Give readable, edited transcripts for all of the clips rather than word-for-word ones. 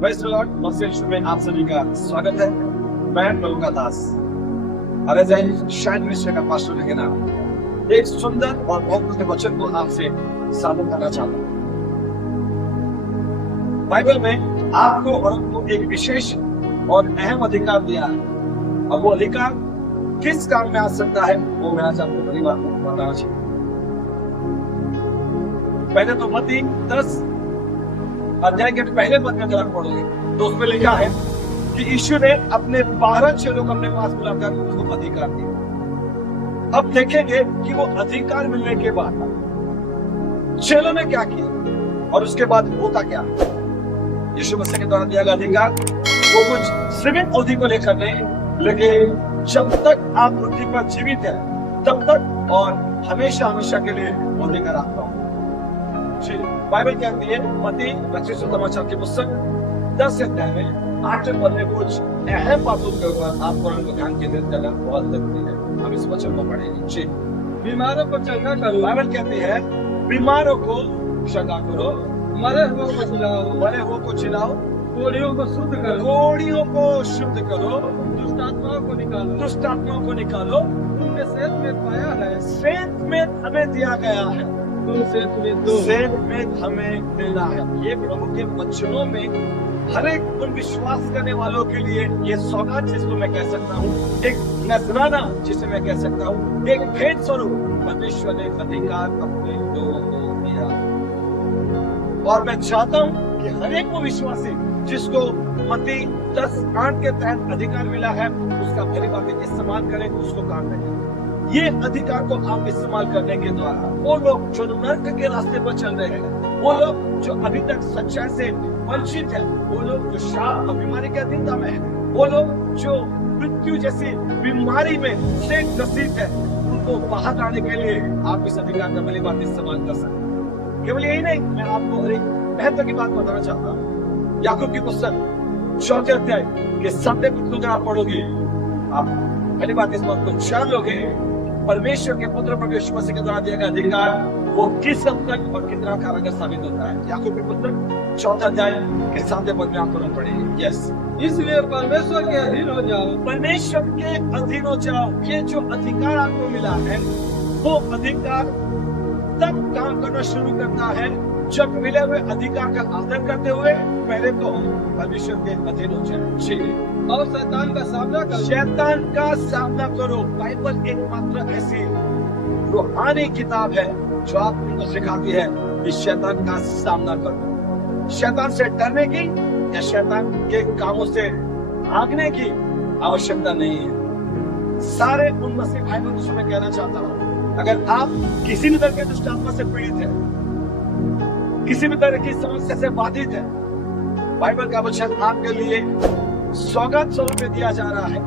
Praise the Lord, मसीह यीशु में आप सभी का स्वागत है। मैं प्रभु का दास अरे शायद मिश्र का पास्टर लेके नाम एक सुंदर और बहुत वचन को आपसे साझा करना चाहता हूँ। बाइबल में आपको और हमको एक विशेष और अहम अधिकार दिया है, और वो अधिकार किस काम में आ सकता है वो मैं आज आपको बड़ी बात बताना चाहता हूँ। पहले तो मत्ती 10 अध्याय के पहले पद में अगर आप पढ़ोगे तो उसमें लिखा है कि यीशु ने अपने 12 चेलों को अपने पास बुलाकर उनको अधिकार दिया। अब देखेंगे कि वो अधिकार मिलने के बाद चेलों ने क्या किया और उसके बाद होता क्या। यीशु मसीह के द्वारा दिया गया अधिकार वो कुछ सीमित अवधि को लेकर नहीं, लेकिन जब तक आप पृथ्वी पर जीवित है तब तक और हमेशा हमेशा के लिए वो लेकर आता हूं। बाइबल कहती है मत्ती रचित सुसमाचार की पुस्तक 10 अध्याय में 8 पद में कुछ अहम बातों के ऊपर आपको ध्यान केंद्रित करना बहुत जरूरी है। हम इस वचन को पढ़ेंगे। बीमारों को चंगा करो, बाइबल कहती है बीमारों को चंगा करो, मरे हुए को जिलाओ, मरे हुए को जिलाओ, कोढ़ियों को शुद्ध करो, कोढ़ियों को शुद्ध करो, दुष्ट आत्माओं को निकालो, दुष्ट आत्माओं को निकालो। तुमने सेहत में पाया है, सेहत में हमें दिया गया है, तुम सेहत में दो। सेहत में हमें देना है। ये प्रभु के वचनों में हर एक उन विश्वास करने वालों के लिए ये सौगात जिसको मैं कह सकता हूँ, एक नजराना जिसे मैं कह सकता हूँ, एक भेंट स्वरूप परमेश्वर ने अधिकार अपने लोगों को दिया। और मैं चाहता हूँ कि हर एक वो विश्वासी जिसको मत्ती 10:8 के तहत अधिकार मिला है उसका भली बातें इस्तेमाल करें, उसको काम करें। ये अधिकार को आप इस्तेमाल करने के द्वारा वो लोग जो नर्क के रास्ते पर चल रहे हैं, वो लोग जो अभी तक सच्चाई से वंचित है, वो लोग जो शाप और बीमारी के अधीनता में है, वो लोग जो मृत्यु जैसी बीमारी में से ग्रसित है, उनको बाहर लाने के लिए आप इस अधिकार का भली बात इस्तेमाल कर सकते हैं। केवल यही नहीं, मैं आपको एक महत्व की बात बताना चाहता हूँ। याकूब की पुस्तक 4 अध्याय के 7 पद को आप पढ़ोगे, आप पहली बात इस बात को जान लोगे, परमेश्वर के पुत्र प्रभु यीशु मसीह के द्वारा दिया गया अधिकार वो किस हद तक और कितना कारगर साबित होता है। याकूब की पुस्तक 4 अध्याय के 7 पद में आपको पढ़ेंगे। यस, इसलिए परमेश्वर के अधीन हो जाओ, परमेश्वर के अधीन हो जाओ। ये जो अधिकार आपको मिला है वो अधिकार तब काम करना शुरू करता है जब मिले हुए अधिकार का आदर करते हुए पहले तो हम परमेश्वर के अधीन हो जाए और शैतान का सामना करो। शैतान का सामना करो। बाइबल एकमात्र ऐसी रूहानी किताब है जो आपको सिखाती है कि शैतान का सामना करो। शैतान से डरने की या शैतान के कामों से भागने की आवश्यकता नहीं है। सारे उन मसीह भाई बहनों से मैं कहना चाहता हूँ, अगर आप किसी भी तरह के दुष्ट आत्मा से पीड़ित है, किसी भी तरह की समस्या से बाधित है, बाइबल का वचन आपके लिए सौगात स्वरूप में दिया जा रहा है।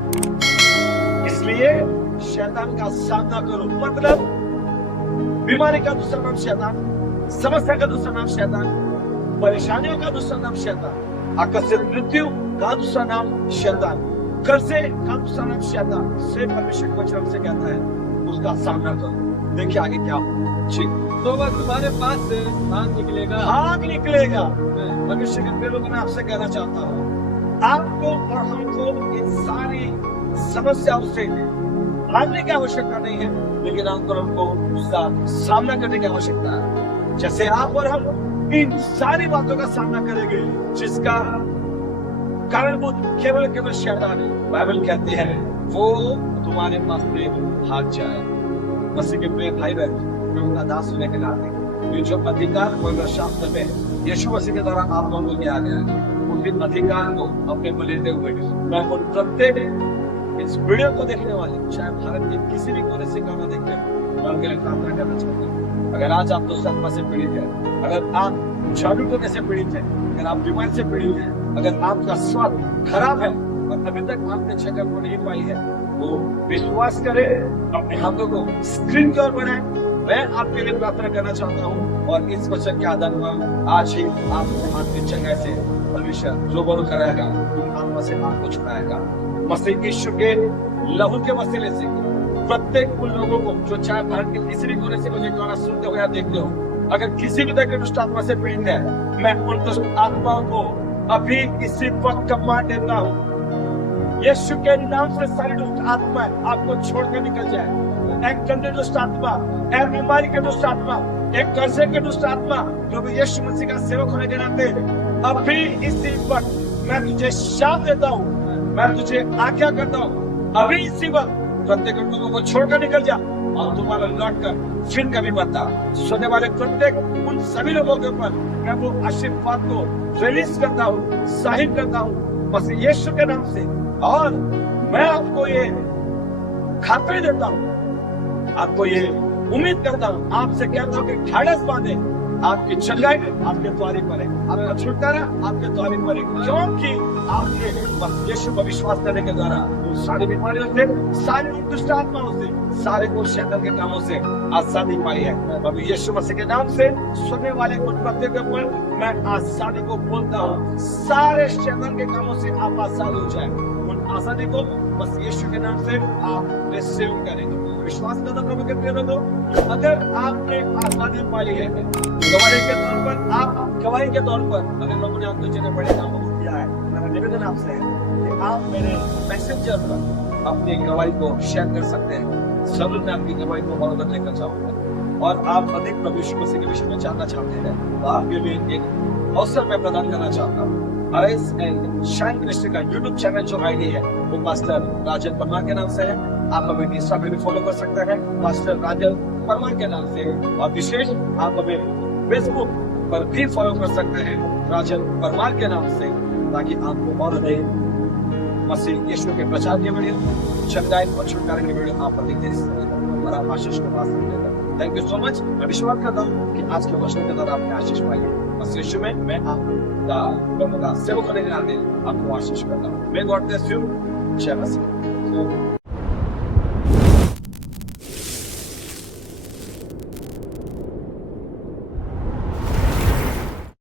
इसलिए शैतान का सामना करो। मतलब बीमारी का दूसरा नाम शैतान, समस्या का दूसरा नाम शैतान, परेशानियों का दूसरा नाम शैतान, आकस्मिक मृत्यु का दूसरा नाम शैतान, कर्जे का दूसरा नाम शैतान। से परमेश्वर के वचन से कहता है उसका सामना करो। देखिए आगे क्या हो। ठीक, तो वह तुम्हारे पास से भाग निकलेगा, भाग निकलेगा। परमेश्वर के प्रिय लोगों, मैं आपसे कहना चाहता हूँ, आपको और हमको इन सारी समस्याओं से भागने की आवश्यकता नहीं है, लेकिन आपको हमको उसका सामना करने की आवश्यकता है। जैसे आप और हम इन सारी बातों का सामना करेंगे जिसका कारणभूत केवल शैतान है। बाइबल कहती है वो तुम्हारे पास से भाग जाए। मसीह के प्रिय भाई बहन, प्रभु का दास होने के नाते ये जो अधिकार पवित्र शास्त्र में यीशु मसीह के द्वारा आप लोगों को दिया गया है, उन अधिकार को अपने को लेते हुए मैं उन प्रत्येक इस वीडियो को देखने वाले, चाहे भारत के किसी भी कोने से गाना देखते हैं, मैं उनके लिए प्रार्थना करना चाहता हूँ। अगर आज आप दुष्ट आत्मा से पीड़ित है, अगर आप जादू टोने से पीड़ित है, अगर आप बीमारी से पीड़ित है, अगर आपका स्वास्थ्य खराब है और अभी तक आपने जगह को नहीं पाई है, वो विश्वास करे, अपने हाथों को स्क्रीन की ओर बढ़ाएं। मैं आपके लिए प्रार्थना करना चाहता हूँ और इस वचन के आधार पर आज ही आपको हाथ की जगह से परमेश्वर जो बोल कराएगा, उन आत्मा से आपको छुड़ाएगा। मसीह यीशु के लहू के वसीले से प्रत्येक उन लोगों को जो चाहे भारत के किसी भी कोने से मुझे गाना सुनते हुए या देखते हो, अगर किसी भी तरह के दुष्ट आत्मा से पीड़ित है, मैं उन दुष्ट आत्माओं को अभी इसी वक्त कमांड देता हूँ, यीशु के नाम से सारी दुष्ट आत्मा आपको छोड़कर निकल जाए। एक गंदे दुष्ट आत्मा, एक बीमारी के दुष्ट आत्मा, एक कर्जे के दुष्ट आत्मा, जो भी यीशु मसीह का सेवक होने के नाते अभी इसी वक्त मैं तुझे शाप देता हूँ, मैं तुझे आज्ञा करता हूँ, अभी इसी वक्त प्रत्येक लोगों को छोड़कर निकल जा और तुम्हारा लौट कर फिर कभी मत आ। सोने वाले प्रत्येक उन सभी लोगों के ऊपर मैं वो आशीर्वाद को रिलीज करता हूँ, जाहिर करता हूँ मसीह यीशु के नाम से। और मैं आपको ये खातरी देता हूँ, आपको ये उम्मीद करता हूँ, आपसे कहता हूँ कि ढाढ़स बांधे, आपकी चंगाई आपके द्वारे पर है, आपका छुटकारा आपके द्वारे पर है, क्योंकि आपने बस यीशु पर विश्वास करने के द्वारा उन सारी बीमारियों से, सारे उन दुष्ट आत्माओं से, सारे उन शैतान के कामों से आजादी पाई है। अभी यीशु मसीह के नाम से सुनने वाले उन प्रत्येक के ऊपर मैं आजादी को बोलता हूँ, सारे शैतान के कामों से आप आजाद हो जाए। उन आजादी को बस यीशु के नाम से आप रिसीव करेंगे। विश्वास करना प्रभु के प्रिय लोगों, अगर आपने आजादी पाई है, गवाही के तौर पर गवाही के तौर पर अगर लोगों ने आपको जिन्हें बड़े कामों को किया है, मेरा निवेदन आपसे है कि आप मेरे मैसेंजर पर अपनी गवाही को शेयर कर सकते हैं। जरूर मैं आपकी गवाही को और लेकर जाऊंगा। और आप अधिक प्रभु यीशु मसीह के विषय में जानना चाहते हैं तो आपके लिए एक अवसर मैं प्रदान करना चाहता हूँ। अरेस एंड शाइन मिनिस्ट्री का यूट्यूब चैनल जो आईडी है वो पास्टर राजन परमार के नाम से है। आप हमें इंस्टा पे भी फॉलो कर सकते हैं पास्टर राजन परमार के नाम से, और विशेष आप हमें फेसबुक पर भी फॉलो कर सकते हैं राजन परमार के नाम से, ताकि आपको और अधिक मसीह यीशु के प्रचार की वीडियो, चंगाई और छुटकारे की वीडियो आप अधिक देख सकते और आप आशीष को पा सकते हैं। Thank you so much. मैं विश्वास करता हूँ कि आज के वचन के द्वारा आपने आशीष पाई है। मसीह यीशु में मैं आपका सेवक होने के नाते आपको आशीष करता हूँ। May God bless you. जय मसीह।